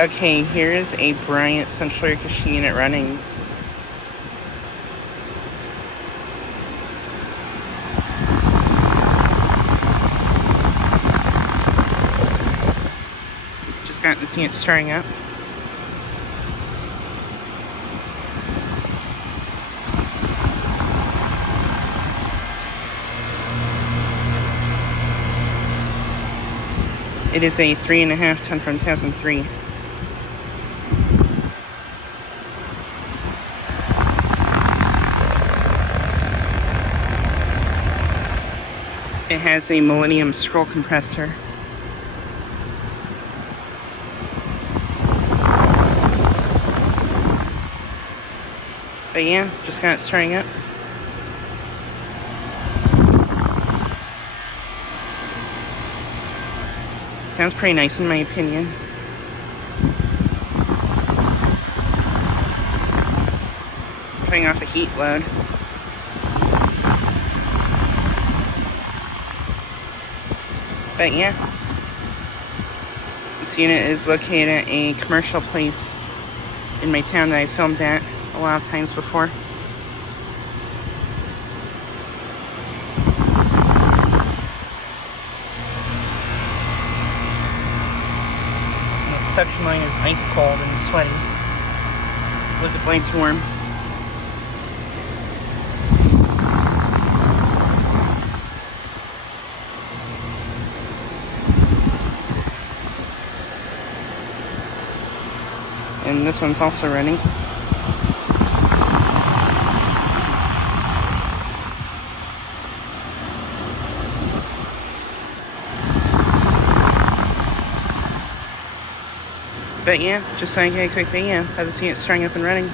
Okay, here is a Bryant central air conditioning unit running. Just got this unit starting up. It is a 3.5 ton from 2003. It has a Millenium scroll compressor. But yeah, just got it starting up. Sounds pretty nice in my opinion. It's putting off a heat load. But yeah, this unit is located at a commercial place in my town that I filmed at a lot of times before. The suction line is ice cold and sweaty, with the blades warm. And this one's also running. But yeah, just so I get a quick video of this unit starting up and running.